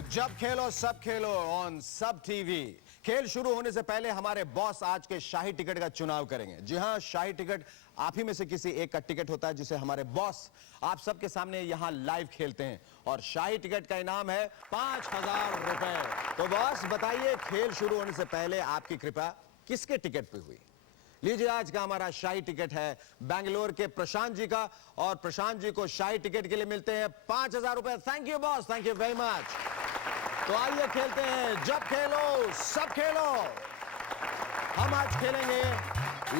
जब खेलो सब खेलो ऑन सब टीवी। खेल शुरू होने से पहले हमारे बॉस आज के शाही टिकट का चुनाव करेंगे। जी हां, शाही टिकट आप ही में से किसी एक का टिकट होता है जिसे हमारे बॉस आप सबके सामने यहां लाइव खेलते हैं और शाही टिकट का इनाम है 5,000 रुपए। तो बॉस बताइए, खेल शुरू होने से पहले आपकी कृपा किसके टिकट पे हुई? लीजिए, आज का हमारा शाही टिकट है बेंगलोर के प्रशांत जी का और प्रशांत जी को शाही टिकट के लिए मिलते हैं 5,000 रुपए। Thank you boss, thank you very much. तो आइए खेलते हैं जब खेलो सब खेलो। हम आज खेलेंगे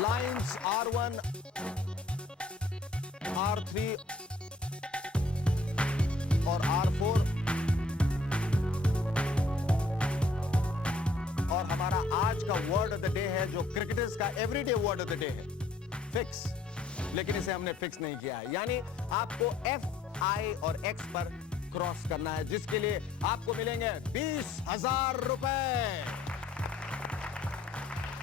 लाइंस R1, R3 और R4 और हमारा आज का वर्ड ऑफ द डे है जो क्रिकेटर्स का everyday word of the day है, फिक्स। लेकिन इसे हमने फिक्स नहीं किया है, यानी आपको F, I और X पर क्रॉस करना है, जिसके लिए आपको मिलेंगे 20,000 रुपए।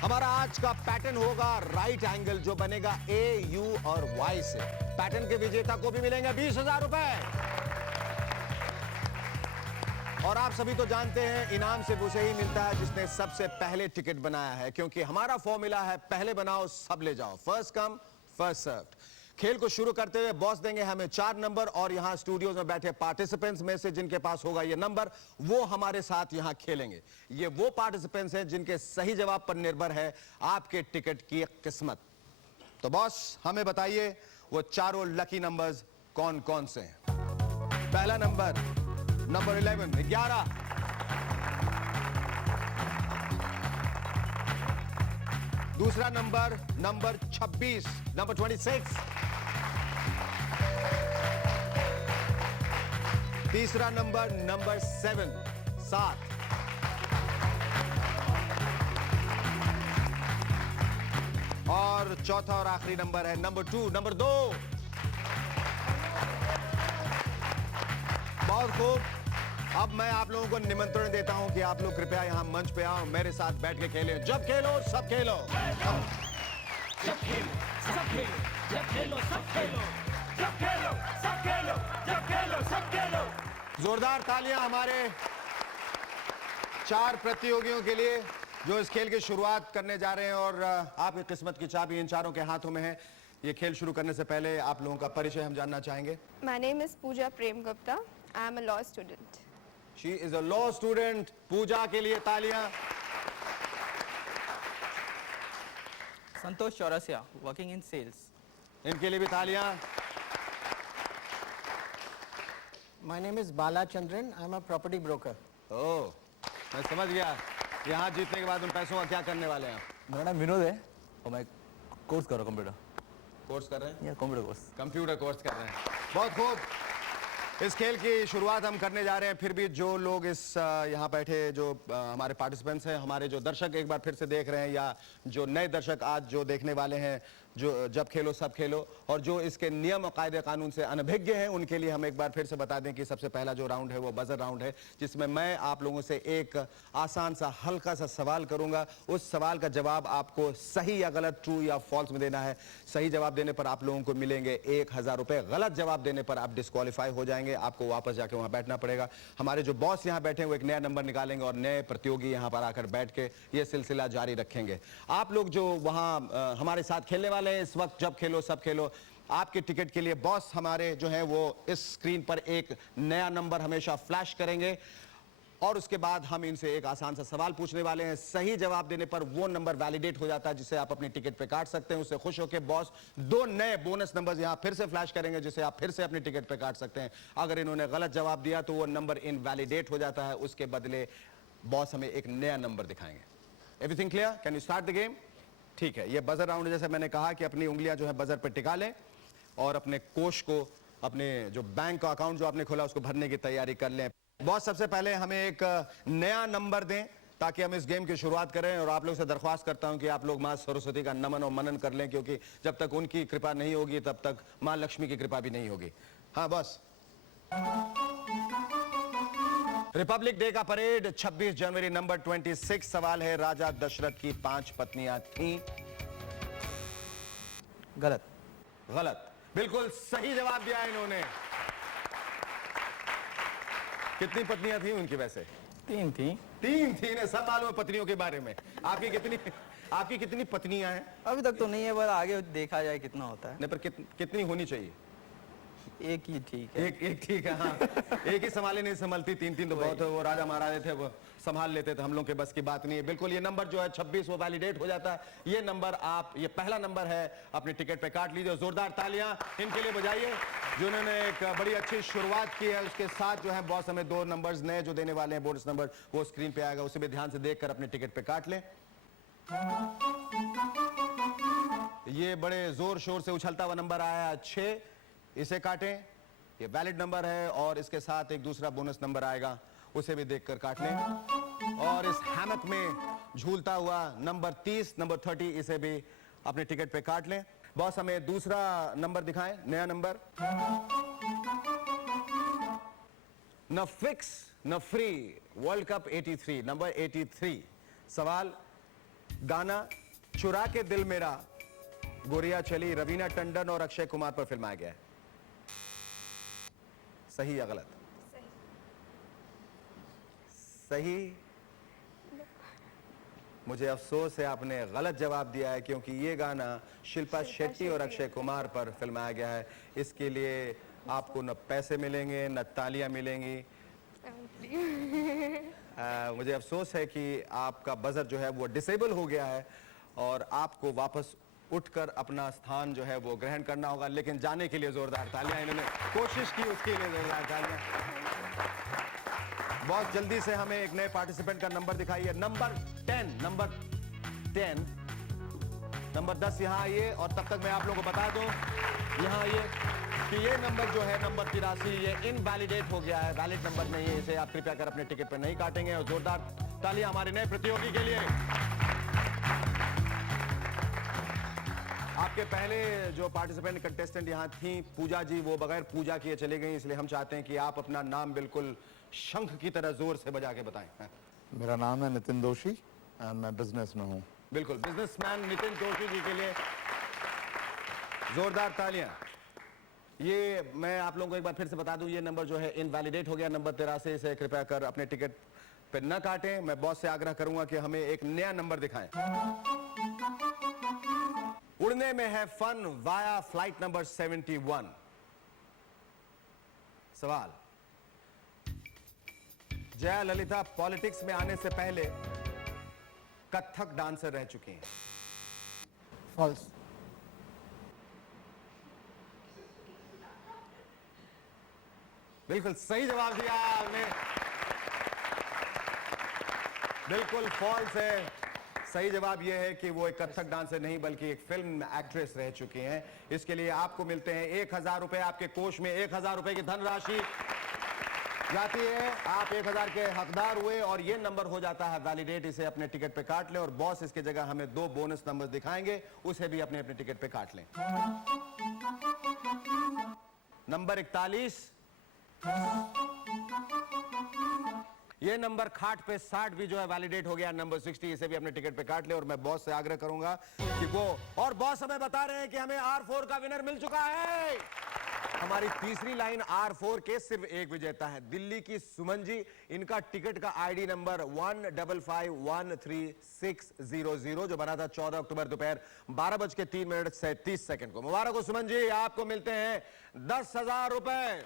हमारा आज का पैटर्न होगा राइट एंगल, जो बनेगा A, U और Y से। पैटर्न के विजेता को भी मिलेंगे 20,000 रुपए। और आप सभी तो जानते हैं, इनाम सिर्फ उसे ही मिलता है जिसने सबसे पहले टिकट बनाया है, क्योंकि हमारा फॉर्मूला है पहले बनाओ सब ले जाओ, फर्स्ट कम फर्स्ट सर्व्ड। खेल को शुरू करते हुए बॉस देंगे हमें 4 नंबर और यहां स्टूडियोज में बैठे पार्टिसिपेंट्स में से जिनके पास होगा ये नंबर, वो हमारे साथ यहां खेलेंगे। ये वो पार्टिसिपेंट्स हैं जिनके सही जवाब पर निर्भर है आपके टिकट की किस्मत। तो बॉस हमें बताइए वो चारों लकी नंबर्स कौन कौन से हैं? पहला नंबर 11। दूसरा नंबर 26, नंबर 26। तीसरा नंबर 7। और चौथा और आखिरी नंबर है नंबर 2। बहुत खूब। अब मैं आप लोगों को निमंत्रण देता हूं कि आप लोग कृपया यहां मंच पे आओ, मेरे साथ बैठ के खेलें। जब खेलो सब खेलो, जब खेलो सब खेलो, जब खेलो सब खेलो, जब खेलो सब खेलो, जब खेलो सब खेलो। जोरदार तालियां हमारे 4 प्रतियोगियों के लिए जो इस खेल की शुरुआत करने जा रहे हैं। और आपकी किस्मत की चाबी इन चारों के हाथों में है। ये खेल शुरू करने से पहले आप लोगों का परिचय हम जानना चाहेंगे। My name is Pooja Prem Gupta. I am a law student. She is a law student. पूजा के लिए तालियां। संतोष चौरसिया, working in sales. इनके लिए भी तालियां। My name is Bala Chandran. I am a property broker. ओह, मैं समझ गया। यहाँ जीतने के बाद उन पैसों का क्या करने वाले हैं आप? मेरा नाम विनोद है और मैं कोर्स कर रहा हूँ कंप्यूटर। कोर्स कर रहे हैं? या कंप्यूटर कोर्स। कंप्यूटर कोर्स कर रहे हैं। बहुत खूब। इस खेल की शुरुआत हम करने जा रहे हैं। फिर भी जो लोग इस यहाँ बैठे जो हमारे पार्टिसिपेंट्स हैं, हमारे जो दर्शक एक बार फिर से देख रहे हैं, या जो नए दर्शक आज जो देखने वाले हैं, जो जब खेलो सब खेलो, और जो इसके नियम और कायदे कानून से अनभिज्ञ हैं, उनके लिए हम एक बार फिर से बता दें कि सबसे पहला जो राउंड है वो बजर राउंड है, जिसमें मैं आप लोगों से एक आसान सा हल्का सा सवाल करूंगा। उस सवाल का जवाब आपको सही या गलत, ट्रू या फॉल्स में देना है। सही जवाब देने पर आप लोगों को मिलेंगे 1,000 रुपए। गलत जवाब देने पर आप डिस्क्वालीफाई हो जाएंगे, आपको वापस जाके वहां बैठना पड़ेगा। हमारे जो बॉस यहाँ बैठे हैं वो एक नया नंबर निकालेंगे और नए प्रतियोगी यहाँ पर आकर बैठ के ये सिलसिला जारी रखेंगे। आप लोग जो वहां हमारे साथ खेलने वाले हैं इस वक्त जब खेलो सब खेलो, आपके टिकट के लिए बॉस हमारे जो हैं वो इस स्क्रीन पर एक नया नंबर हमेशा फ्लैश करेंगे और उसके बाद हम इनसे एक आसान सा सवाल पूछने वाले हैं। सही जवाब देने पर वो नंबर वैलिडेट हो जाता है जिसे आप अपने टिकट पे काट सकते हैं। उससे खुश होकर बॉस 2 नए बोनस नंबर्स यहां फिर से फ्लैश करेंगे जिसे आप फिर से अपने टिकट पे काट सकते हैं। अगर इन्होंने गलत जवाब दिया तो वो नंबर इनवैलिडेट हो जाता है, उसके बदले बॉस हमें एक नया नंबर दिखाएंगे। Everything clear? Can you start the game? ठीक है। ये बजर राउंड, जैसे मैंने कहा कि अपनी उंगलियां जो है बजर पर टिका लें और अपने कोष को, अपने जो बैंक का अकाउंट जो आपने खोला उसको भरने की तैयारी कर लें। बॉस सबसे पहले हमें एक नया नंबर दें ताकि हम इस गेम की शुरुआत करें। और आप लोग से दरख्वास्त करता हूं कि आप लोग मां सरस्वती का नमन और मनन कर लें, क्योंकि जब तक उनकी कृपा नहीं होगी तब तक मां लक्ष्मी की कृपा भी नहीं होगी। हाँ बॉस। रिपब्लिक डे का परेड 26 जनवरी, नंबर 26। सवाल है, राजा दशरथ की 5 पत्नियां थीं। गलत। गलत। बिल्कुल सही जवाब दिया इन्होंने। कितनी पत्नियां थी उनकी वैसे? 3 थी। 3 थी ना, सब मालूम है पत्नियों के बारे में। आपकी कितनी पत्नियां हैं? अभी तक तो नहीं है, पर आगे देखा जाए कितना होता है। नहीं, पर कितनी होनी चाहिए? एक ही ठीक है। एक ठीक है। हाँ, एक ही संभाले नहीं संभलती, 3 तो बहुत है। वो राजा महाराजे थे, वो संभाल लेते थे, हम लोग के बस की बात नहीं है। बिल्कुल, ये नंबर जो है 26 वो वैलिडेट हो जाता है। ये नंबर आप, ये पहला नंबर है, अपने टिकट पे काट लीजिए। जोरदार तालियां इनके लिए बजाइए जिन्होंने एक बड़ी अच्छी शुरुआत की है। उसके साथ जो है बॉस हमें 2 नंबर्स नए जो देने वाले हैं, बोनस नंबर, वो स्क्रीन पे आएगा, उसे भी ध्यान से देखकर अपने टिकट पे काट लें। ये बड़े जोर शोर से उछलता हुआ नंबर आया 6, इसे काटें, ये वैलिड नंबर है। और इसके साथ एक दूसरा बोनस नंबर आएगा, उसे भी देखकर काट लें। और इस हैमक में झूलता हुआ नंबर 30, नंबर 30, इसे भी अपने टिकट पे काट लें। बॉस हमें दूसरा नंबर दिखाएं, नया नंबर। न फिक्स न फ्री, वर्ल्ड कप 83, नंबर 83। सवाल, गाना चुरा के दिल मेरा गोरिया चली रवीना टंडन और अक्षय कुमार पर फिल्माया गया है, सही या गलत? सही। मुझे अफसोस है आपने गलत जवाब दिया है, क्योंकि ये गाना शिल्पा शेट्टी और अक्षय कुमार पर फिल्माया गया है। इसके लिए आपको न पैसे मिलेंगे न तालियां मिलेंगी। मुझे अफसोस है कि आपका बजर जो है वो डिसेबल हो गया है और आपको वापस उठकर अपना स्थान जो है वो ग्रहण करना होगा। लेकिन जाने के लिए जोरदार तालियां, इन्होंने कोशिश की, उसके लिए जोरदार तालियां। बहुत जल्दी से हमें एक नए पार्टिसिपेंट का नंबर दिखाइए। नंबर 10, नंबर 10, नंबर 10 यहाँ आइए। और तब तक मैं आप लोगों को बता दूं, यहाँ आइए, कि ये नंबर जो है नंबर 83, ये इनवैलिडेट हो गया है, वैलिड नंबर नहीं है। इसे आप कृपया कर अपने टिकट पर नहीं काटेंगे। और जोरदार तालियां हमारे नए प्रतियोगी के लिए। आपके पहले जो पार्टिसिपेंट कंटेस्टेंट यहाँ थी, पूजा जी, वो बगैर पूजा किए चले गई। इसलिए हम चाहते हैं कि आप अपना नाम बिल्कुल शंख की तरह जोर से बजा के बताएं। मेरा नाम है नितिन दोषी और मैं बिजनेस में हूँ। बिल्कुल, बिजनेसमैन नितिन दोषी जी के लिए जोरदार तालियां। ये मैं आप लोगों को एक बार फिर से बता दूं, ये नंबर जो है इनवैलिडेट हो गया, नंबर 83। इसे कृपया कर अपने टिकट पे न काटें। मैं बॉस से आग्रह करूंगा कि हमें एक नया नंबर दिखाएं। उड़ने में है फन वाया फ्लाइट नंबर 71। सवाल, जया ललिता पॉलिटिक्स में आने से पहले कथक डांसर रह चुकी हैं। False. बिल्कुल सही जवाब दिया आपने, बिल्कुल फॉल्स है। सही जवाब यह है कि वो एक कथक डांसर नहीं बल्कि एक फिल्म एक्ट्रेस रह चुकी हैं। इसके लिए आपको मिलते हैं 1000 रुपए। आपके कोष में 1000 रुपए की धनराशि जाती है। आप 1000 के हकदार हुए और ये नंबर हो जाता है वैलिडेट। इसे अपने टिकट पे काट लें। और बॉस इसके जगह हमें 2 बोनस नंबर दिखाएंगे, उसे भी अपने अपने टिकट पे काट लें। नंबर 41, ये नंबर खाट पे 60 भी जो है वैलिडेट हो गया। नंबर 60, इसे भी अपने टिकट पे काट ले। और मैं बॉस से आग्रह करूंगा कि वो, और बॉस हमें बता रहे हैं कि हमें R4 का विनर मिल चुका है। हमारी तीसरी लाइन R4 के सिर्फ एक विजेता है, दिल्ली की सुमन जी। इनका टिकट का ID नंबर 155136000 जो बना था 14 अक्टूबर दोपहर 12:03 को। मुबारक हो सुमन जी, आपको मिलते हैं 10,000 रुपए।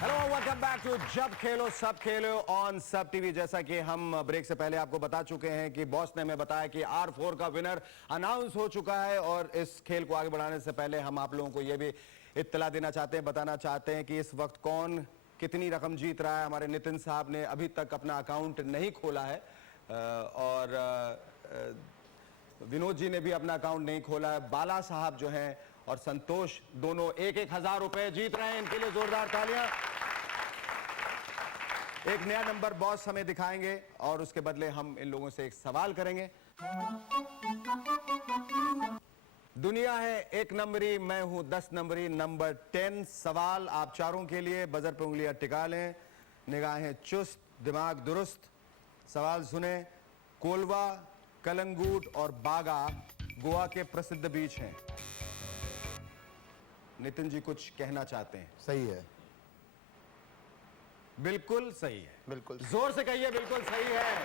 हेलो, वेलकम बैक टू जब खेलो सब खेलो ऑन सब टीवी। जैसा कि हम ब्रेक से पहले आपको बता चुके हैं कि बॉस ने हमें बताया कि R4 का विनर अनाउंस हो चुका है। और इस खेल को आगे बढ़ाने से पहले हम आप लोगों को यह भी इत्तला देना चाहते हैं, बताना चाहते हैं कि इस वक्त कौन कितनी रकम जीत रहा है। हमारे नितिन साहब ने अभी तक अपना अकाउंट नहीं खोला है और विनोद जी ने भी अपना अकाउंट नहीं खोला है। बाला साहब जो हैं और संतोष दोनों 1,000 रुपए जीत रहे हैं। इनके लिए जोरदार तालियां। एक नया नंबर बॉस हमें दिखाएंगे और उसके बदले हम इन लोगों से एक सवाल करेंगे। दुनिया है 1 नंबरी, मैं हूं 10 नंबरी। नंबर 10 सवाल आप चारों के लिए। बजर पे उंगलियां टिका लें, निगाहें चुस्त, दिमाग दुरुस्त। सवाल सुने। कोलवा, कलंगूट और बागा गोवा के प्रसिद्ध बीच हैं। नितिन जी कुछ कहना चाहते हैं? सही है, बिल्कुल सही है। बिल्कुल। जोर से कहिए बिल्कुल सही है।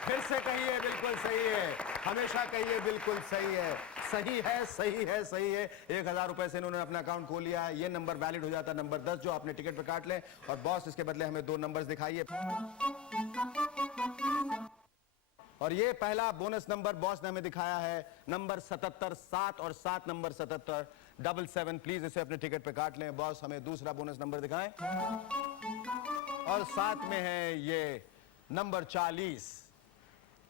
फिर से कहिए बिल्कुल सही है। हमेशा कहिए बिल्कुल सही है। सही है, सही है, सही है। 1000 रुपए से इन्होंने अपना अकाउंट खोल लिया है। ये नंबर वैलिड हो जाता है नंबर 10 जो आपने टिकट पे काट लें। और बॉस इसके बदले हमें 2 नंबर्स दिखाइए। और ये पहला बोनस नंबर बॉस ने हमें दिखाया है नंबर 77, 7 और 7 नंबर 77 77। प्लीज इसे अपने टिकट पे काट लें। बॉस हमें दूसरा बोनस नंबर दिखाएं। और साथ में है ये नंबर 40,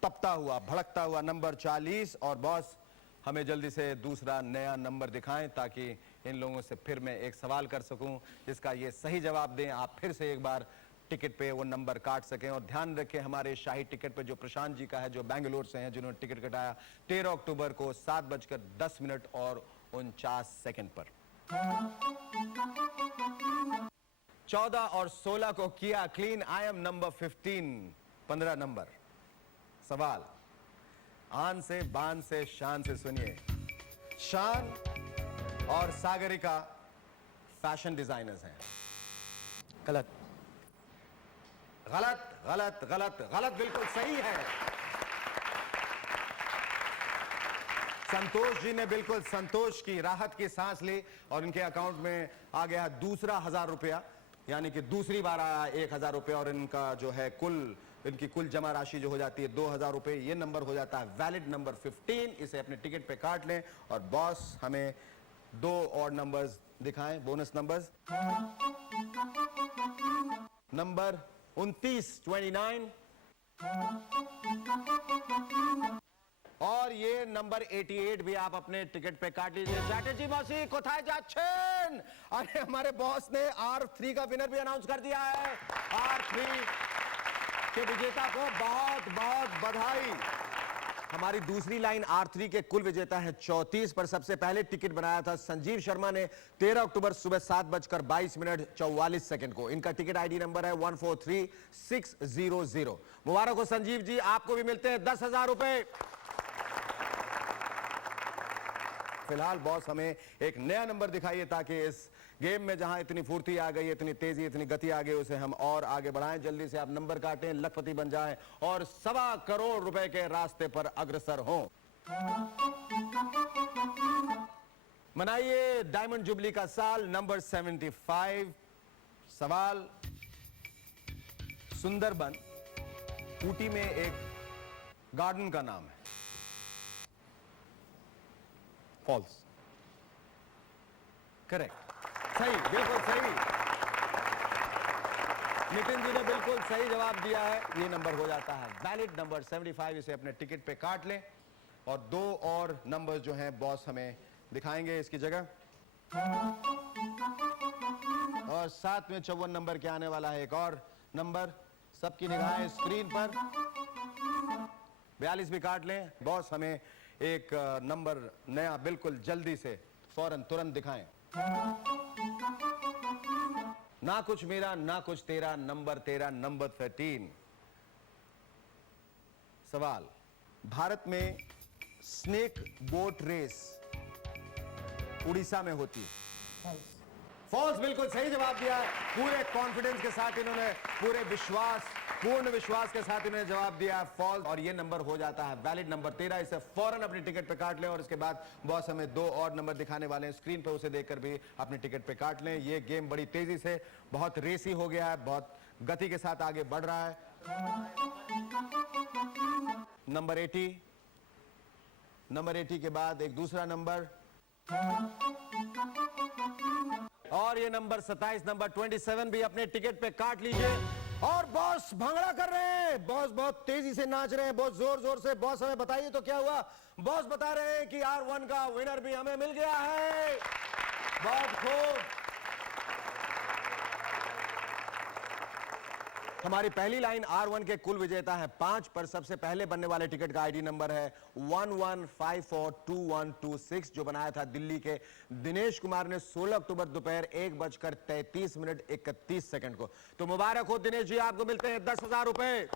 तपता हुआ भड़कता हुआ नंबर 40। और बॉस हमें जल्दी से दूसरा नया नंबर दिखाएं ताकि इन लोगों से फिर मैं एक सवाल कर सकूं जिसका ये सही जवाब दें। आप फिर से एक बार टिकट पे वो नंबर काट सकें। और ध्यान रखें हमारे शाही टिकट पे जो प्रशांत जी का है, जो बेंगलोर से हैं, जिन्होंने टिकट कटाया 13 अक्टूबर को 7:10 और 49 सेकंड पर। 14 और 16 को किया clean. I am number 15, 15 number. सवाल आन से बान से शान से सुनिए। शान और सागरिका फैशन डिजाइनर्स हैं। गलत। गलत, गलत, गलत, गलत, बिल्कुल सही है। संतोष जी ने बिल्कुल संतोष की राहत की सांस ली और इनके अकाउंट में आ गया दूसरा 1000 रुपया, यानी कि दूसरी बार आया 1000 रुपया। और इनका जो है इनकी कुल जमा राशि जो हो जाती है 2000 रुपए। ये नंबर हो जाता है वैलिड नंबर 15। इसे अपने टिकट पे काट लें। और बॉस हमें 2 और नंबर्स दिखाएं, बोनस नंबर्स। नंबर 29, 29 और ये नंबर 88 भी आप अपने टिकट पे काट लीजिए। चैटर्जी मौसी कोथाय जाच्छेन? अरे हमारे बॉस ने R3 का विनर भी अनाउंस कर दिया है। R3 के विजेता को बहुत बहुत बधाई। हमारी दूसरी लाइन R3 के कुल विजेता है 34 पर सबसे पहले टिकट बनाया था संजीव शर्मा ने 13 अक्टूबर सुबह 7:22 को। इनका टिकट आईडी नंबर है 143600। मुबारक हो संजीव जी, आपको भी मिलते हैं 10,000 रुपए। फिलहाल बॉस हमें एक नया नंबर दिखाइए ताकि इस गेम में जहां इतनी फुर्ती आ गई, इतनी तेजी, इतनी गति आ गई, उसे हम और आगे बढ़ाएं। जल्दी से आप नंबर काटें, लखपति बन जाएं और 1.25 करोड़ रुपए के रास्ते पर अग्रसर हों। मनाइए डायमंड जुबली का साल। नंबर 75। सवाल सुंदरबन ऊटी में एक गार्डन का नाम है। फॉल्स। करेक्ट, सही, बिल्कुल सही। नितिन जी ने बिल्कुल सही जवाब दिया है। ये नंबर हो जाता है वैलिड नंबर 75। इसे अपने टिकट पे काट लें। और 2 और नंबर जो हैं बॉस हमें दिखाएंगे इसकी जगह। और साथ में 54 नंबर के आने वाला है एक और नंबर। सबकी निगाहें स्क्रीन पर। 42 भी काट लें। बॉस हमें एक नंबर नया बिल्कुल जल्दी से फौरन तुरंत दिखाएं। ना कुछ मेरा ना कुछ तेरा, नंबर 13, नंबर 13। सवाल भारत में स्नेक बोट रेस उड़ीसा में होती है। फॉल्स, बिल्कुल सही जवाब दिया। पूरे कॉन्फिडेंस के साथ इन्होंने, पूर्ण विश्वास के साथ इन्होंने जवाब दिया फॉल्स। और ये नंबर हो जाता है वैलिड नंबर 13। इसे फौरन अपनी टिकट पे काट लें। और इसके बाद बॉस हमें 2 और नंबर दिखाने वाले हैं स्क्रीन पे, उसे देखकर भी अपनी टिकट पे काट लें। ये गेम बड़ी तेजी से, बहुत रेसी हो गया है, बहुत गति के साथ आगे बढ़ रहा है। नंबर 80, नंबर 80 के बाद एक दूसरा नंबर और ये नंबर 27, नंबर 27 भी अपने टिकट पे काट लीजिए। और बॉस भंगड़ा कर रहे हैं। बॉस बहुत तेजी से नाच रहे हैं, बहुत जोर जोर से। बॉस हमें बताइए तो क्या हुआ? बॉस बता रहे हैं कि R1 का विनर भी हमें मिल गया है। बहुत खूब। हमारी पहली लाइन R1 के कुल विजेता है 5 पर सबसे पहले बनने वाले टिकट का आईडी नंबर है 11542126 जो बनाया था दिल्ली के दिनेश कुमार ने 16 अक्टूबर दोपहर 1:33:31 को। तो मुबारक हो दिनेश जी, आपको मिलते हैं 10,000 रुपए।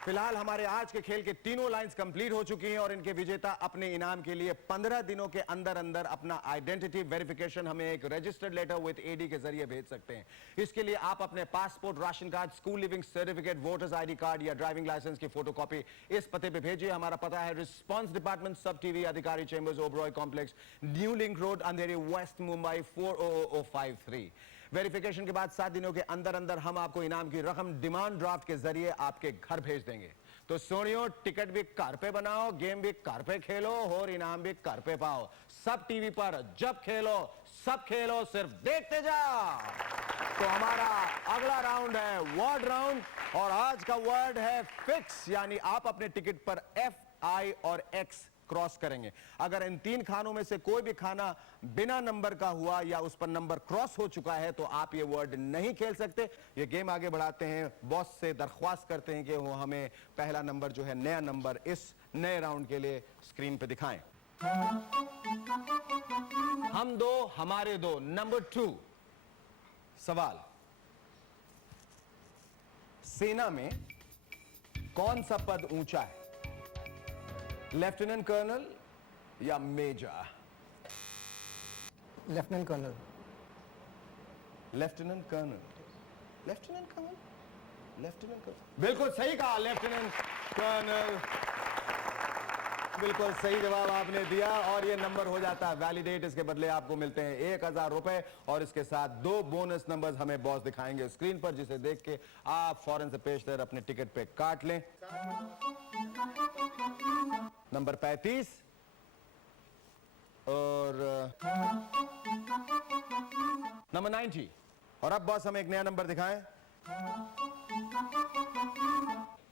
फिलहाल हमारे आज के खेल के तीनों लाइंस कंप्लीट हो चुकी हैं और इनके विजेता अपने इनाम के लिए 15 दिनों के अंदर अंदर अपना आइडेंटिटी वेरिफिकेशन हमें एक रजिस्टर्ड लेटर विद एडी के जरिए भेज सकते हैं। इसके लिए आप अपने पासपोर्ट, राशन card, school leaving certificate, voters ID card या ड्राइविंग लाइसेंस की फोटोकॉपी इस पते पे भेजिए। हमारा पता है response department, SAB TV, Adhikari chambers, Oberoi complex, new link road, Andheri west, Mumbai 40053। Verification के बाद 7 दिनों के अंदर अंदर हम आपको इनाम की रकम डिमांड ड्राफ्ट के जरिए आपके घर भेज देंगे। तो सोनियो, टिकट भी घर पे बनाओ, गेम भी घर पे खेलो और इनाम भी घर पे पाओ। सब टीवी पर जब खेलो सब खेलो, सिर्फ देखते जाओ। तो हमारा अगला राउंड है वर्ड राउंड और आज का वर्ड है फिक्स, यानी आप अपने टिकट पर F, I और X क्रॉस करेंगे। अगर इन 3 खानों में से कोई भी खाना बिना नंबर का हुआ या उस पर नंबर क्रॉस हो चुका है तो आप ये वर्ड नहीं खेल सकते। ये गेम आगे बढ़ाते हैं, बॉस से दरख्वास्त करते हैं कि वो हमें पहला नंबर जो है, नया नंबर इस नए राउंड के लिए स्क्रीन पे दिखाएं। हम दो, हमारे दो। नंबर 2 सवाल, सेना में कौन सा पद ऊंचा है? लेफ्टिनेंट कर्नल या major? Lieutenant colonel. Lieutenant colonel, lieutenant colonel, lieutenant colonel, बिल्कुल सही कहा, लेफ्टिनेंट कर्नल। बिल्कुल सही जवाब आपने दिया और ये नंबर हो जाता है वैलिडेट। इसके बदले आपको मिलते हैं 1000 रुपए और इसके साथ 2 बोनस नंबर्स हमें बॉस दिखाएंगे स्क्रीन पर, जिसे देख के आप फौरन से पेशतर अपने टिकट पे काट लें। नंबर 35 और नंबर 90। और अब बॉस हमें एक नया नंबर दिखाएं।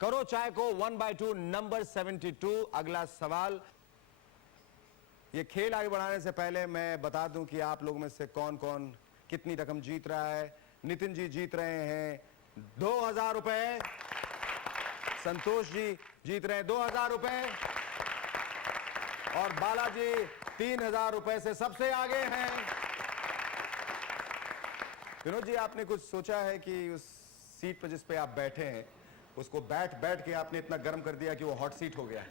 करो चाय को 1/2, नंबर 72। अगला सवाल। ये खेल आगे बढ़ाने से पहले मैं बता दूं कि आप लोगों में से कौन कौन कितनी रकम जीत रहा है। नितिन जी जीत रहे हैं 2000 रुपए, संतोष जी जीत रहे हैं 2000 रुपए और बालाजी 3000 रुपए से सबसे आगे हैं। विनोद जी, आपने कुछ सोचा है कि उस सीट पर जिस पे आप बैठे हैं उसको बैठ के आपने इतना गर्म कर दिया कि वो हॉट सीट हो गया है,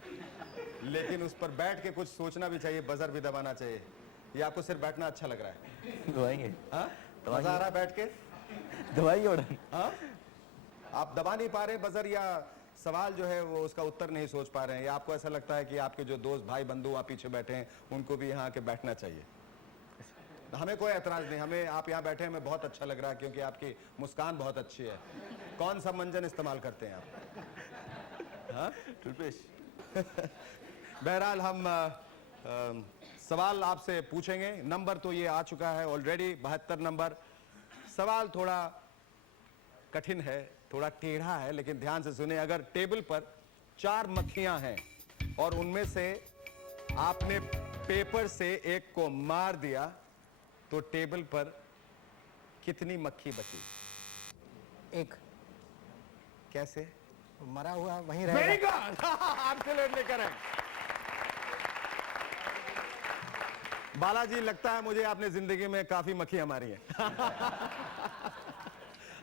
लेकिन उस पर बैठ के कुछ सोचना भी चाहिए, बजर भी दबाना चाहिए। ये आपको सिर्फ बैठना अच्छा लग रहा है? दबाएंगे। हाँ, मजा आ रहा है बैठ के? दबाएंगे उड़न। हाँ, आप दबा नहीं पा रहे बजर या सवाल जो है वो उसका उत्तर नहीं सोच पा रहे हैं, या आपको ऐसा लगता है कि आपके जो दोस्त भाई बंधु वहां पीछे बैठे हैं उनको भी यहाँ के बैठना चाहिए? हमें कोई एतराज नहीं, हमें आप यहाँ बैठे हमें बहुत अच्छा लग रहा है क्योंकि आपकी मुस्कान बहुत अच्छी है। कौन सा मंजन इस्तेमाल करते हैं आप? हाँ, टूथपेस्ट। बहरहाल हम सवाल आपसे पूछेंगे। नंबर तो ये आ चुका है ऑलरेडी 72 नंबर। सवाल थोड़ा कठिन है, थोड़ा टेढ़ा है, लेकिन ध्यान से सुने। अगर टेबल पर 4 मक्खियां हैं और उनमें से आपने पेपर से एक को मार दिया तो टेबल पर कितनी मक्खी बची? 1। कैसे? मरा हुआ वहीं वेरी रहेगा। Good, absolutely correct. बालाजी, लगता है मुझे आपने जिंदगी में काफी मक्खियां मारी हैं।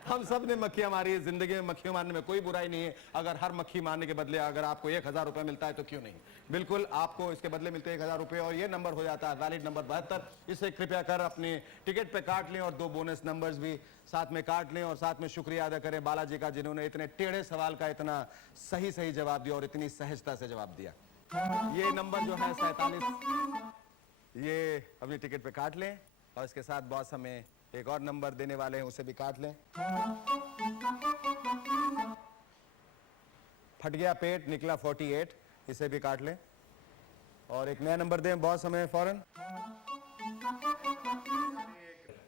हम सब ने मक्खियां मारी है जिंदगी में। मक्खियां मारने में कोई बुराई नहीं है। अगर हर मक्खी मारने के बदले अगर आपको 1000 रुपए मिलता है तो क्यों नहीं? बिल्कुल, आपको इसके बदले मिलते हैं 1000 रुपए और ये नंबर हो जाता है वैलिड नंबर 72। इसे कृपया कर अपने टिकट पे काट लें और 2 बोनस नंबर्स भी साथ में काट लें। और साथ में शुक्रिया अदा करें बालाजी का, जिन्होंने इतने टेढ़े सवाल का इतना सही जवाब दिया और इतनी सहजता से जवाब दिया। ये नंबर जो है 47, ये अपनी टिकट पे काट लें और इसके साथ बॉस हमें एक और नंबर देने वाले हैं, उसे भी काट लें। फट गया पेट, निकला 48, इसे भी काट लें और एक नया नंबर दें बॉस हमें फौरन।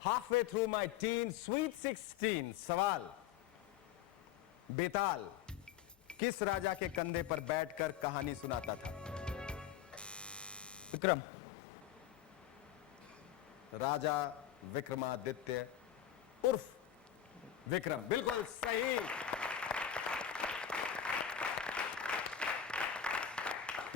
Halfway through my tin, sweet 16। सवाल, बेताल किस राजा के कंधे पर बैठकर कहानी सुनाता था? विक्रम। राजा विक्रमादित्य उर्फ विक्रम, बिल्कुल सही।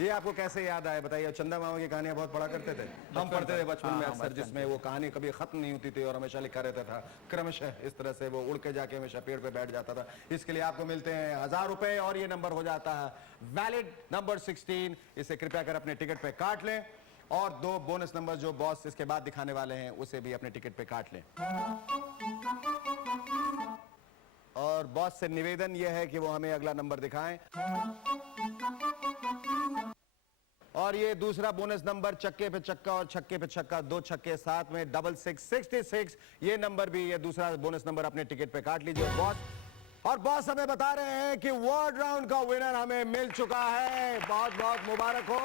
ये आपको कैसे याद आया बताइए? चंदा मामा की कहानियां बहुत पढ़ा करते थे हम, पढ़ते थे बचपन में अक्सर, जिसमें वो कहानी कभी खत्म नहीं होती थी और हमेशा लिखा रहता था क्रमशः, इस तरह से वो उड़ के जाके हमेशा पेड़ पे बैठ जाता था। इसके लिए आपको मिलते हैं 1000 रुपए और ये नंबर हो जाता है वैलिड नंबर 16। इसे कृपया कर अपने टिकट पे काट लें और 2 बोनस नंबर जो बॉस इसके बाद दिखाने वाले हैं उसे भी अपने टिकट पे काट लें। और बॉस से निवेदन यह है कि वो हमें अगला नंबर दिखाएं। और ये दूसरा बोनस नंबर चक्के पे चक्का और छक्के पे छक्का, 2 छक्के साथ में 6666, ये नंबर भी, ये दूसरा बोनस नंबर अपने टिकट पे काट लीजिए बॉस। और बॉस हमें बता रहे हैं कि वर्ल्ड राउंड का विनर हमें मिल चुका है। बहुत बहुत मुबारक हो।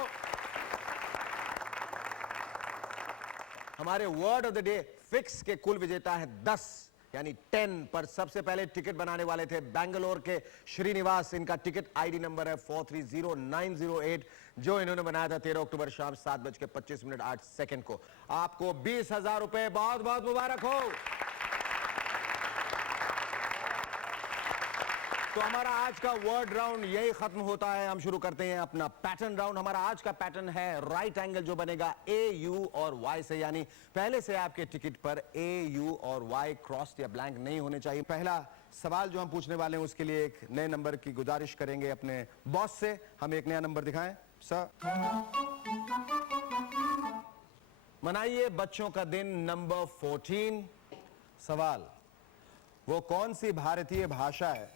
हमारे word of the day fix के कुल विजेता है 10 यानी 10, पर सबसे पहले टिकट बनाने वाले थे बेंगलोर के श्रीनिवास। इनका टिकट आईडी नंबर है 430908 जो इन्होंने बनाया था 13 अक्टूबर शाम 7:25:08 को। आपको 20,000 रुपए बहुत बहुत मुबारक हो। तो हमारा आज का वर्ड राउंड यही खत्म होता है। हम शुरू करते हैं अपना पैटर्न राउंड। हमारा आज का पैटर्न है राइट एंगल जो बनेगा ए, यू और वाई से, यानी पहले से आपके टिकट पर ए, यू और वाई क्रॉस या ब्लैंक नहीं होने चाहिए। पहला सवाल जो हम पूछने वाले हैं उसके लिए एक नए नंबर की गुजारिश करेंगे अपने बॉस से। हम एक नया नंबर दिखाएं सर। मनाइए बच्चों का दिन नंबर 14। सवाल, वो कौन सी भारतीय भाषा है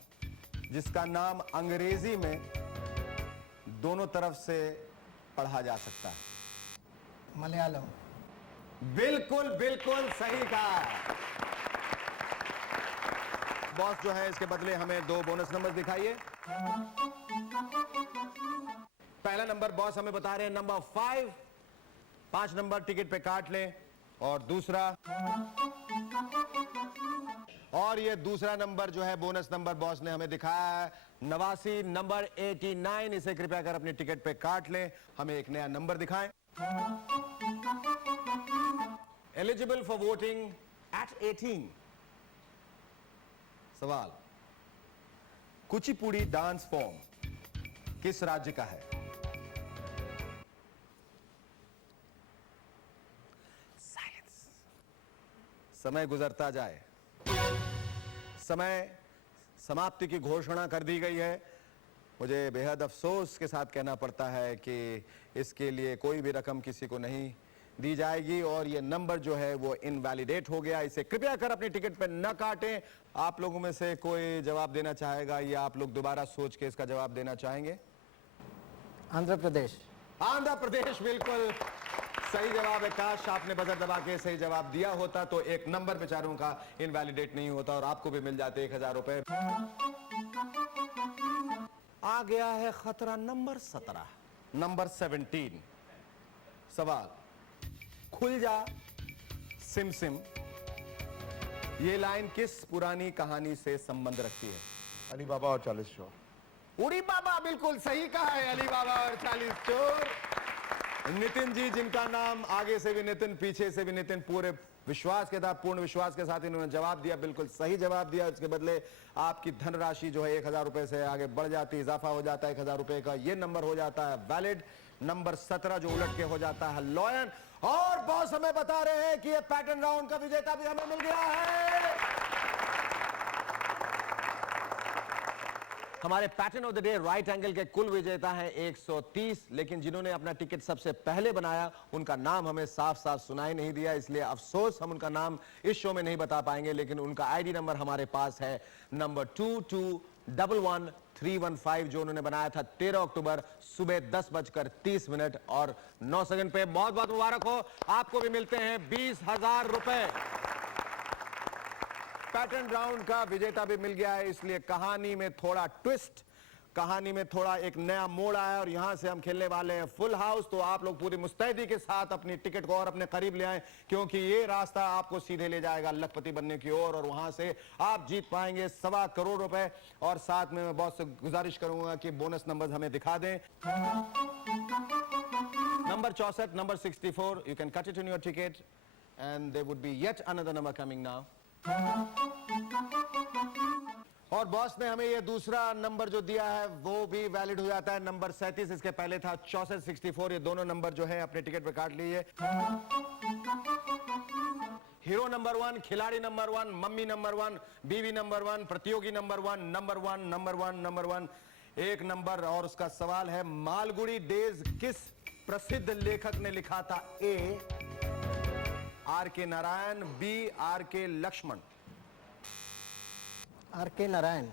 जिसका नाम अंग्रेजी में दोनों तरफ से पढ़ा जा सकता है? मलयालम। बिल्कुल बिल्कुल सही कहा। बॉस जो है इसके बदले हमें 2 बोनस नंबर दिखाइए। पहला नंबर बॉस हमें बता रहे हैं नंबर 5, 5 नंबर टिकट पे काट लें। और दूसरा, और ये दूसरा नंबर जो है बोनस नंबर बॉस ने हमें दिखाया है 89 नंबर 89। इसे कृपया कर अपने टिकट पे काट लें। हमें एक नया नंबर दिखाएं। Eligible for voting at 18। सवाल, कुचिपुड़ी डांस फॉर्म किस राज्य का है? साइलेंस। समय गुजरता जाए, समय समाप्ति की घोषणा कर दी गई है। मुझे बेहद अफसोस के साथ कहना पड़ता है कि इसके लिए कोई भी रकम किसी को नहीं दी जाएगी और ये नंबर जो है वो इनवैलिडेट हो गया। इसे कृपया कर अपने टिकट पर न काटें। आप लोगों में से कोई जवाब देना चाहेगा या आप लोग दोबारा सोच के इसका जवाब देना चाहेंगे? आंध्र प्रदेश। आंध्र प्रदेश बिल्कुल सही जवाब है। काश आपने बजर दबा के सही जवाब दिया होता तो एक नंबर बेचारों का इनवैलिडेट नहीं होता और आपको भी मिल जाते 1000 रुपए। आ गया है खतरा नंबर 17, नंबर 17। सवाल, खुल जा सिम सिम, ये लाइन किस पुरानी कहानी से संबंध रखती है? अली बाबा और 40 चोर। उड़ी बाबा बिल्कुल सही कहा है, अली बाबा और 40 चोर। नितिन जी, जिनका नाम आगे से भी नितिन पीछे से भी नितिन, पूरे विश्वास के साथ, पूर्ण विश्वास के साथ इन्होंने जवाब दिया, बिल्कुल सही जवाब दिया। इसके बदले आपकी धनराशि जो है 1000 रुपए से आगे बढ़ जाती, इजाफा हो जाता है 1000 रुपए का। ये नंबर हो जाता है वैलिड नंबर 17 जो उलट के हो जाता है लॉयन। और बॉस हमें बता रहे हैं कि ये पैटर्न राउंड का विजेता भी हमें मिल गया है। हमारे pattern of the day right angle के कुल विजेता हैं 130, लेकिन जिन्होंने अपना टिकट सबसे पहले बनाया उनका नाम हमें साफ साफ सुनाई नहीं दिया, इसलिए अफसोस हम उनका नाम इस शो में नहीं बता पाएंगे। लेकिन उनका आईडी नंबर हमारे पास है नंबर 22111315 जो उन्होंने बनाया था 13 अक्टूबर सुबह 10:30 और 9 सेकंड पे। बहुत बहुत मुबारक हो, आपको भी मिलते हैं 20,000 रुपए। पैटर्न राउंड का विजेता भी मिल गया है, इसलिए कहानी में थोड़ा ट्विस्ट, कहानी में थोड़ा एक नया मोड़ आया और यहां से हम खेलने वाले हैं फुल हाउस। तो आप लोग पूरी मुस्तैदी के साथ अपनी टिकट को और अपने करीब ले आए, क्योंकि ये रास्ता आपको सीधे ले जाएगा लखपति बनने की ओर और वहां से आप जीत पाएंगे 1.25 करोड़ रुपए। और साथ में मैं बॉस से गुजारिश करूंगा कि बोनस नंबर हमें दिखा दें। Number 64, number 64, you can cut it in your ticket and there would be yet another number coming now. और बॉस ने हमें ये दूसरा नंबर जो दिया है वो भी वैलिड हो जाता है, नंबर 37। इसके पहले था 64 64। ये दोनों नंबर जो है अपने टिकट पे काट लीजिए। हीरो नंबर 1, खिलाड़ी नंबर 1, मम्मी नंबर 1, बीवी नंबर 1, प्रतियोगी नंबर 1, नंबर 1, नंबर 1, नंबर 1, एक नंबर। और उसका सवाल है, मालगुडी डेज किस प्रसिद्ध लेखक ने लिखा था? ए आर के नारायण, बी आर के लक्ष्मण। R.K. नारायण।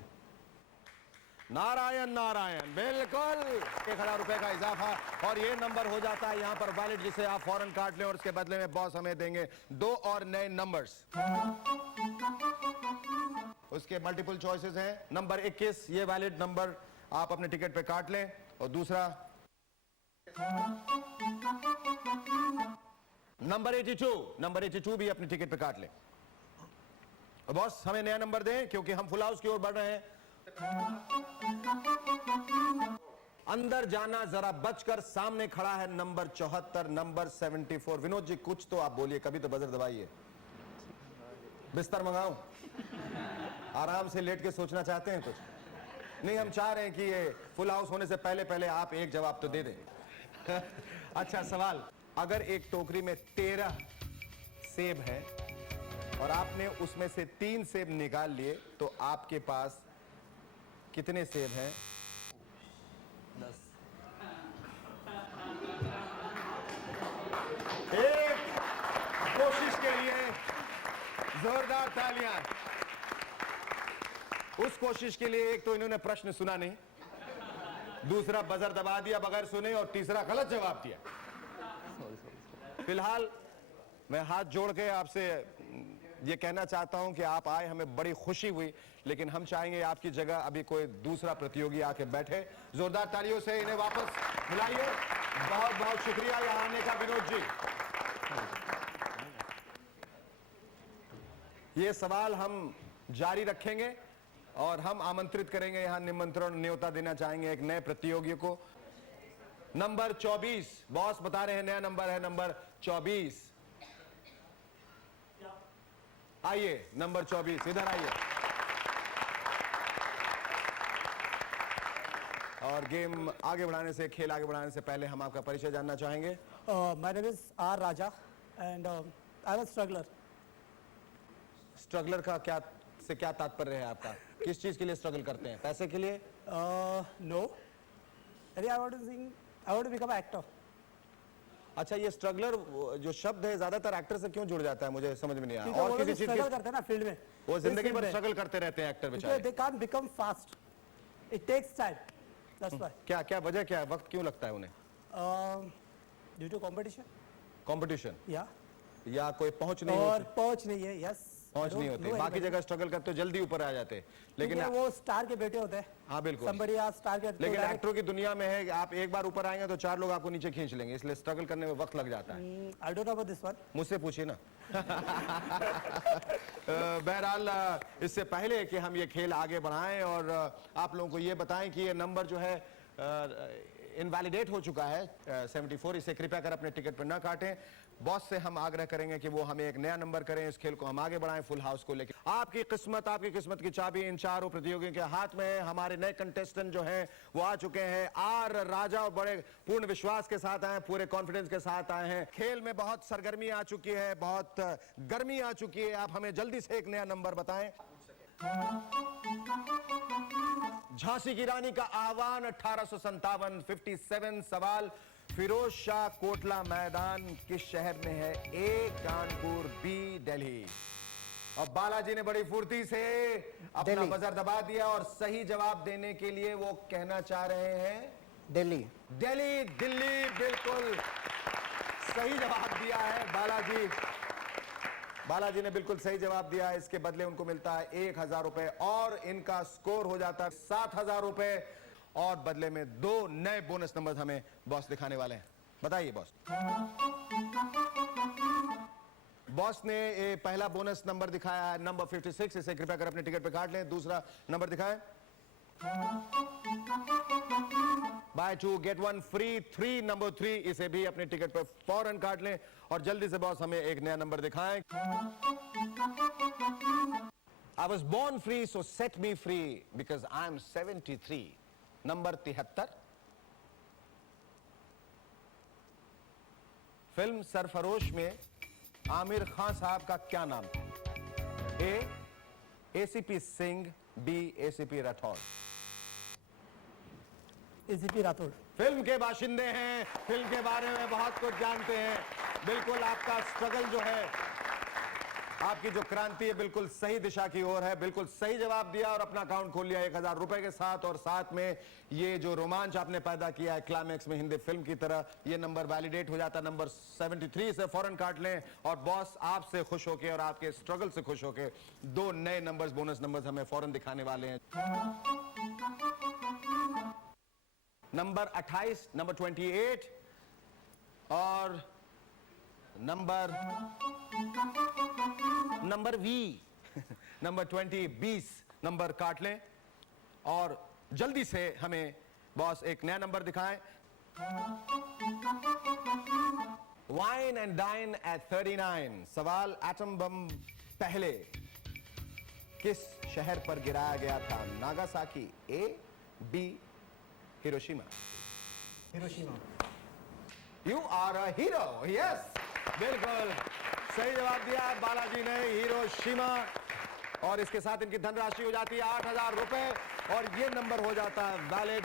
नारायण नारायण, बिल्कुल। 1000 रुपए का इजाफा और ये नंबर हो जाता है यहां पर वैलिड, जिसे आप फौरन काट लें और उसके बदले में बॉस हमें देंगे 2 और नए नंबर्स। उसके मल्टीपल चॉइसेस हैं। नंबर 21 ये वैलिड नंबर आप अपने टिकट पे काट लें, और दूसरा नंबर 82, नंबर 82 भी अपने टिकट पे काट लें। और बॉस हमें नया नंबर दें क्योंकि हम फुल हाउस की ओर बढ़ रहे हैं। अंदर जाना जरा बचकर, सामने खड़ा है नंबर 74, नंबर 74। विनोद जी कुछ तो आप बोलिए, कभी तो बजर दबाइए। बिस्तर मंगाऊं? आराम से लेट के सोचना चाहते हैं कुछ? नहीं, हम चाह रहे हैं कि ये फुल हाउस होने से पहले पहले आप एक जवाब तो दे दें। अच्छा सवाल, अगर एक टोकरी में 13 सेब है और आपने उसमें से 3 सेब निकाल लिए, तो आपके पास कितने सेब हैं? 10। एक कोशिश के लिए जोरदार तालियां। उस कोशिश के लिए एक तो इन्होंने प्रश्न सुना नहीं, दूसरा बजर दबा दिया बगैर सुने, और तीसरा गलत जवाब दिया। फिलहाल मैं हाथ जोड़ के आपसे ये कहना चाहता हूं कि आप आए, हमें बड़ी खुशी हुई, लेकिन हम चाहेंगे आपकी जगह अभी कोई दूसरा प्रतियोगी आके बैठे। जोरदार तालियों से इन्हें वापस बुलाइए। बहुत बहुत शुक्रिया यहां आने का विनोद जी। ये सवाल हम जारी रखेंगे और हम आमंत्रित करेंगे, यहां निमंत्रण न्योता देना चाहेंगे एक नए प्रतियोगी को। नंबर 24, बॉस बता रहे हैं नया नंबर है नंबर 24। आइए नंबर 24, इधर आइए। और गेम आगे बढ़ाने से, खेल आगे बढ़ाने से पहले हम आपका परिचय जानना चाहेंगे। My name is R. Raja and I'm a struggler. Struggler का क्या तात्पर्य है आपका? किस चीज के लिए स्ट्रगल करते हैं? पैसे के लिए? No. Maybe I want to become an actor. अच्छा, ये स्ट्रगलर जो शब्द है ज्यादातर एक्टर से क्यों जुड़ जाता है, मुझे समझ में नहीं क्योंकि आया। वो और लोग किसी चीज struggle की करते हैं ना फील्ड में। वो जिंदगी इस भर field में। स्ट्रगल करते रहते हैं एक्टर Because बेचारे। they can't become fast. It takes time. That's why. क्या क्या वजह क्या है? वक्त क्यों लगता है उन्हें? Due to competition. Competition Yeah. या कोई पहुंच नहीं और होती? पहुंच नहीं है। Yes. पहुंच नहीं होती। बाकी जगह स्ट्रगल करते हो जल्दी ऊपर आ जाते, लेकिन लेकिन वो स्टार के बेटे होते हैं। हाँ बिल्कुल। Somebody are star के लेकिन एक्टरों की दुनिया में है कि आप एक बार ऊपर आएंगे तो 4 लोग आपको नीचे खींच लेंगे, इसलिए स्ट्रगल करने में वक्त लग जाता है। I don't know about this one. मुझसे पूछिए ना। बहरहाल इससे पहले कि हम ये खेल आगे बढ़ाएं और आप लोगों को ये बताएं कि ये नंबर जो है इनवैलिडेट हो चुका है 74, इसे कृपया कर अपने टिकट पर न काटें। बॉस से हम आग्रह करेंगे कि वो हमें एक नया नंबर करें, इस खेल को हम आगे बढ़ाएं फुल हाउस को लेकर। आपकी किस्मत की चाबी इन चारों प्रतियोगियों के हाथ में है। हमारे नए कंटेस्टेंट जो हैं वो आ चुके हैं, आर राजा, और बड़े पूर्ण विश्वास के साथ आए, पूरे कॉन्फिडेंस के साथ आए हैं। खेल में बहुत सरगर्मी आ चुकी है, बहुत गर्मी आ चुकी है। आप हमें जल्दी से एक नया नंबर बताएं। झांसी की रानी का आह्वान 1857, 57 सवाल। फिरोज शाह कोटला मैदान किस शहर में है? ए कानपुर, बी दिल्ली। और बालाजी ने बड़ी फुर्ती से अपना दिल्ली। बजर दबा दिया और सही जवाब देने के लिए वो कहना चाह रहे हैं दिल्ली। दिल्ली। दिल्ली बिल्कुल सही जवाब दिया है बालाजी। बालाजी ने बिल्कुल सही जवाब दिया है। इसके बदले उनको मिलता है 1000 रुपए और इनका स्कोर हो जाता है 7000 रुपए, और बदले में 2 नए बोनस नंबर हमें बॉस दिखाने वाले हैं। बताइए बॉस। बॉस ने ये पहला बोनस नंबर दिखाया है नंबर 56, इसे कृपया कर अपने टिकट पे काट लें। दूसरा नंबर दिखाएं। बाय 2 गेट 1 फ्री, 3 नंबर 3, इसे भी अपने टिकट पर फौरन काट लें और जल्दी से बॉस हमें एक नया नंबर दिखाएं। I was born free, so set me free because I'm 73. Number 73. Film Sarfarosh में आमिर खान साहब का क्या नाम था? A ACP Singh, B ACP Rathore. ACP Rathore. Film के बाशिंदे हैं, फिल्म के बारे में बहुत कुछ जानते हैं. बिल्कुल आपका स्ट्रगल जो है, आपकी जो क्रांति है, बिल्कुल सही दिशा की ओर है. बिल्कुल सही जवाब दिया और अपना अकाउंट खोल लिया 1000 रुपए के साथ. और साथ में ये जो रोमांच आपने पैदा किया है क्लाइमैक्स में हिंदी फिल्म की तरह, ये नंबर वैलिडेट हो जाता है. नंबर 73 से फौरन काट लें और बॉस आपसे खुश होके और आपके स्ट्रगल से खुश होके 2 नए नंबर्स, बोनस नंबर्स हमें फौरन दिखाने वाले हैं. नंबर 28, नंबर 28 और नंबर वी नंबर 20 नंबर काट लें और जल्दी से हमें बॉस एक नया नंबर दिखाएं. Wine and dine at 39. सवाल, एटम बम पहले किस शहर पर गिराया गया था? Nagasaki, A, B, Hiroshima. Hiroshima. You are a hero. Yes, बिल्कुल सही जवाब दिया बालाजी ने, हिरोशिमा. और इसके साथ इनकी धनराशि हो जाती है 8000 रुपए और ये नंबर हो जाता है वैलिड.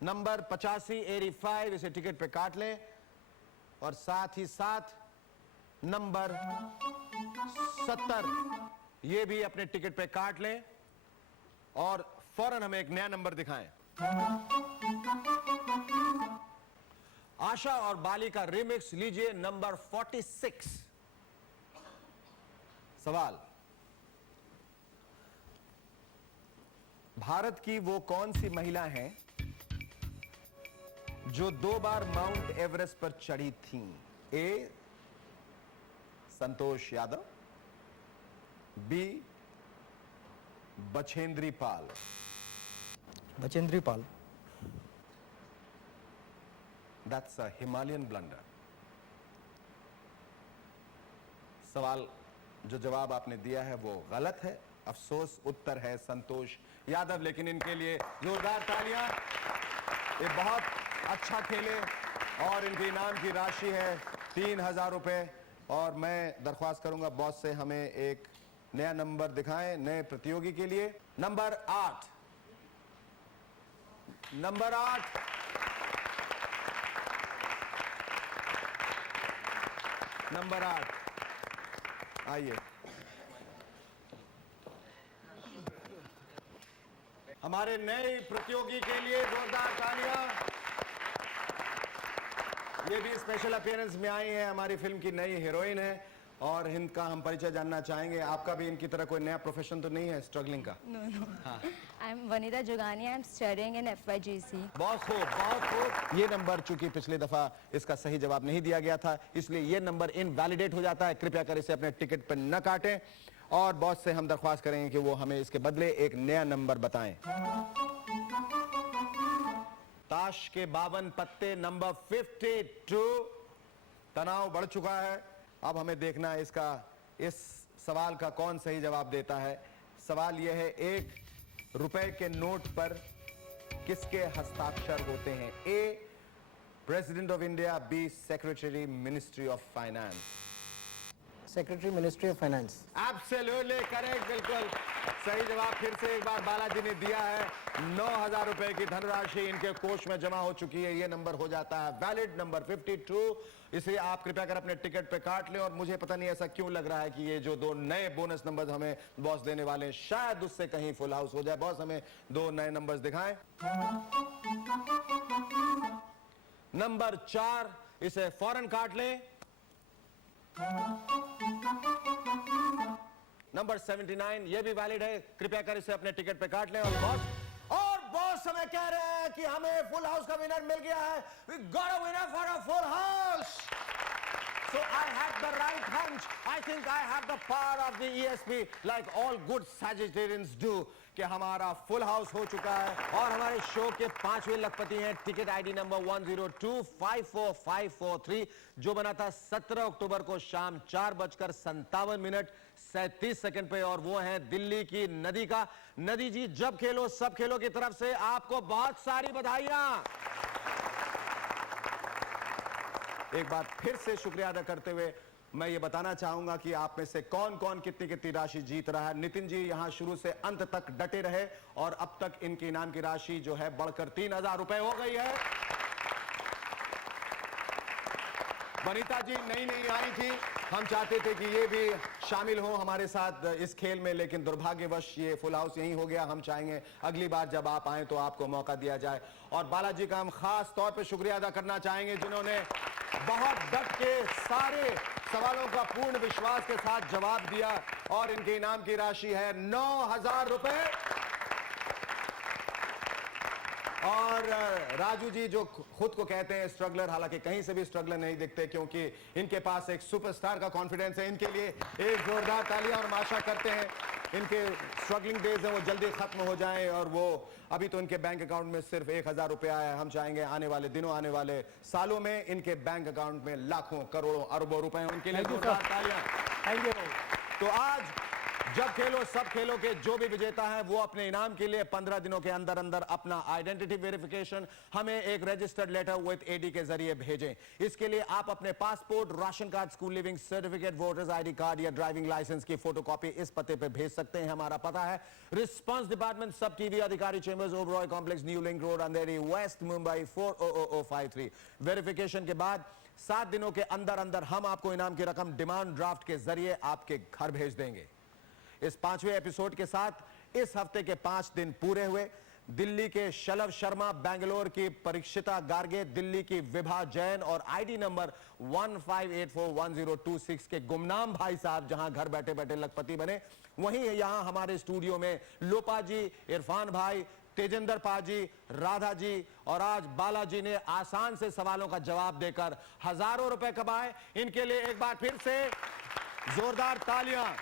नंबर 85, 85, इसे टिकट पे काट लें और साथ ही साथ नंबर 70, ये भी अपने टिकट पे काट लें और फौरन हमें एक नया नंबर दिखाएं. आशा और बाली का रिमिक्स लीजिए, नंबर 46. सवाल, भारत की वो कौन सी महिला हैं जो 2 बार माउंट एवरेस्ट पर चढ़ी थीं? A Santosh Yadav, B Bachendri Pal. Bachendri Pal. That's a Himalayan blunder. सवाल जो जवाब आपने दिया है वो गलत है. अफसोस, उत्तर है संतोष यादव. लेकिन इनके लिए जोरदार तालियां. ये बहुत अच्छा खेले और इनके इनाम की राशि है 3000 रुपए. और मैं दरख्वास्त करूंगा बॉस से हमें एक नया नंबर दिखाएं नए प्रतियोगी के लिए. नंबर 8. नंबर 8. नंबर 8 आइए. हमारे नए प्रतियोगी के लिए जोरदार तालियां. ये भी स्पेशल अपीयरेंस में आई है, हमारी फिल्म की नई हीरोइन है और इनका हम परिचय जानना चाहेंगे. आपका भी इनकी तरह कोई नया प्रोफेशन तो नहीं है स्ट्रगलिंग का? No, no. I'm Vanita Jogani. I'm studying in FYGC. बहुत खूब, बहुत खूब. ये नंबर चूंकि पिछली दफा इसका सही जवाब नहीं दिया गया था, इसलिए ये नंबर इनवैलिडेट हो जाता है. कृपया कर इसे अपने टिकट पर न काटें और बॉस से हम दरख्वास्त करेंगे कि वो हमें इसके बदले एक नया नंबर बताएं. ताश के 52 पत्ते, नंबर 52. तनाव बढ़ चुका है. अब हमें देखना है इसका, इस सवाल का कौन सही जवाब देता है. सवाल यह है, 1 रुपए के नोट पर किसके हस्ताक्षर होते हैं? A president of India, B secretary ministry of finance. Secretary ministry of finance. Absolutely correct, बिल्कुल सही जवाब फिर से एक बार बालाजी ने दिया है. 9000 रुपए की धनराशि इनके कोष में जमा हो चुकी है. ये नंबर हो जाता है वैलिड, नंबर 52. इसे आप कृपया कर अपने टिकट पे काट लें. और मुझे पता नहीं ऐसा क्यों लग रहा है कि ये जो 2 नए बोनस नंबर्स हमें बॉस देने वाले हैं, शायद उससे कहीं फुल हाउस हो जाए. बॉस हमें 2 नए नंबर्स दिखाएं. नंबर 4, इसे फौरन काट लें. नंबर 79, ये भी वैलिड है. कृपया कर इसे अपने टिकट पे काट लें. और बॉस हमें कह रहे हैं कि हमें फुल हाउस का विनर मिल गया है. We got a winner for a full house. So I have the right hunch. I think I have the power of the ESP, like all good Sagittarians do. कि हमारा full house हो चुका है और हमारे शो के 5वें लखपति हैं टिकट आईडी नंबर 10254543 जो बना था 17 अक्टूबर को शाम 4:57 पे और वो है दिल्ली की नदी का। नदी जी जब खेलो सब खेलो की तरफ से आपको बहुत सारी बधाइयां। एक बार फिर से शुक्रिया अदा करते हुए मैं ये बताना चाहूंगा कि आप में से कौन कौन कितनी कितनी राशि जीत रहा है। नितिन जी यहां शुरू से अंत तक डटे रहे और अब तक इनके इनाम की राशि जो है बढ़कर 3000 रुपए हो गई है। वनिता जी नई नई आई थी, हम चाहते थे कि ये भी शामिल हो हमारे साथ इस खेल में, लेकिन दुर्भाग्यवश ये फुल हाउस यहीं हो गया। हम चाहेंगे अगली बार जब आप आए तो आपको मौका दिया जाए। और बालाजी का हम खास तौर पे शुक्रिया अदा करना चाहेंगे जिन्होंने बहुत डट के सारे सवालों का पूर्ण विश्वास के साथ जवाब दिया और इनके इनाम की राशि है 9000 रुपए। और राजू जी जो खुद को कहते हैं स्ट्रगलर, हालांकि कहीं से भी स्ट्रगलर नहीं दिखते क्योंकि इनके पास एक सुपरस्टार का कॉन्फिडेंस है। इनके लिए एक जोरदार तालियां और हम आशा करते हैं इनके स्ट्रगलिंग डेज हैं वो जल्दी खत्म हो जाएं और वो अभी तो इनके बैंक अकाउंट में सिर्फ 1000 रुपया है। हम चाहेंगे आने वाले दिनों आने वाले सालों में इनके बैंक अकाउंट में लाखों करोड़ों अरबों रुपए हैं। उनके लिए जोरदार तालियां। Thank you. तो आज जब खेलो सब खेलो के जो भी विजेता है वो अपने इनाम के लिए 15 दिनों के अंदर अंदर अपना आइडेंटिटी वेरिफिकेशन हमें एक रजिस्टर्ड लेटर विद एडी के जरिए भेजें। इसके लिए आप अपने पासपोर्ट, राशन card, school leaving certificate, voters ID card या ड्राइविंग लाइसेंस की फोटोकॉपी इस पते पे भेज सकते हैं। हमारा पता है response department, SAB TV Adhikari chambers, Oberoi complex, new link road, Andheri west, Mumbai 400053। Verification के बाद 7 दिनों के अंदर अंदर हम आपको इनाम की रकम डिमांड ड्राफ्ट के जरिए आपके घर भेज देंगे। इस 5वें एपिसोड के साथ इस हफ्ते के 5 दिन पूरे हुए। दिल्ली के शलभ शर्मा, बेंगलोर की परीक्षिता गार्गे, दिल्ली की विभा जैन और आईडी नंबर 15841026 के गुमनाम भाई साहब जहां घर बैठे बैठे लखपति बने, वहीं यहां हमारे स्टूडियो में लोपा जी, इरफान भाई, तेजेंद्र पाजी, राधा जी और आज बालाजी ने आसान से सवालों का जवाब देकर हजारों रुपए कमाए। इनके लिए एक बार फिर से जोरदार तालियां।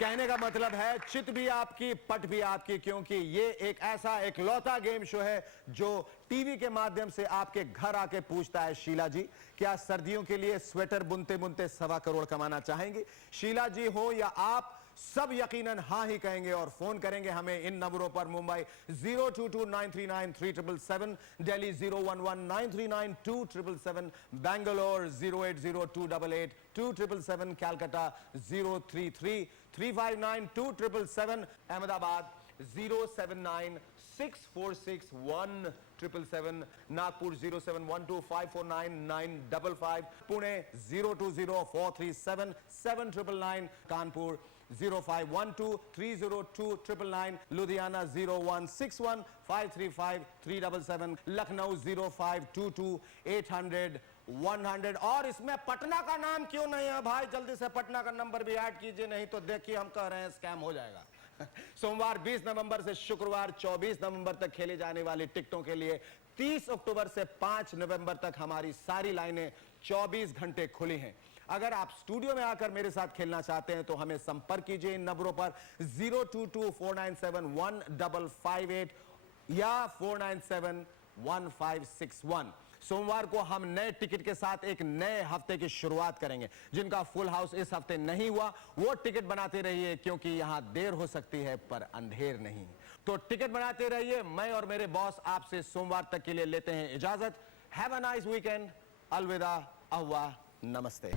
कहने का मतलब है चित भी आपकी पट भी आपकी, क्योंकि ये एक ऐसा इकलौता गेम शो है जो टीवी के माध्यम से आपके घर आके पूछता है, शीला जी क्या सर्दियों के लिए स्वेटर बुनते बुनते 1.25 करोड़ कमाना चाहेंगी? शीला जी हो या आप सब यकीनन हाँ ही कहेंगे और फोन करेंगे हमें इन नंबरों पर। मुंबई 022939377, दिल्ली 011939277, बैंगलोर 080288277, कलकत्ता 033359277, अहमदाबाद 079646177, नागपुर 07125499555, पुणे 020437799, कानपुर 0512302999, लुधियाना 01615353777, लखनऊ 0522800100। और इसमें पटना का नाम क्यों नहीं है भाई? जल्दी से पटना का नंबर भी ऐड कीजिए, नहीं तो देखिए हम कह रहे हैं स्कैम हो जाएगा। सोमवार 20 नवंबर से शुक्रवार 24 नवंबर तक खेले जाने वाली टिकटों के लिए 30 अक्टूबर से 5 नवंबर तक हमारी सारी लाइनें 24 घंटे खुली हैं। अगर आप स्टूडियो में आकर मेरे साथ खेलना चाहते हैं तो हमें संपर्क कीजिए इन नंबरों पर 02249715558 या 4971561। सोमवार को हम नए टिकट के साथ एक नए हफ्ते की शुरुआत करेंगे। जिनका फुल हाउस इस हफ्ते नहीं हुआ वो टिकट बनाते रहिए, क्योंकि यहां देर हो सकती है पर अंधेर नहीं। तो टिकट बनाते रहिए। मैं और मेरे बॉस आपसे सोमवार तक के लिए लेते हैं इजाजत। Have a nice weekend. अलविदा, अव्वा, नमस्ते।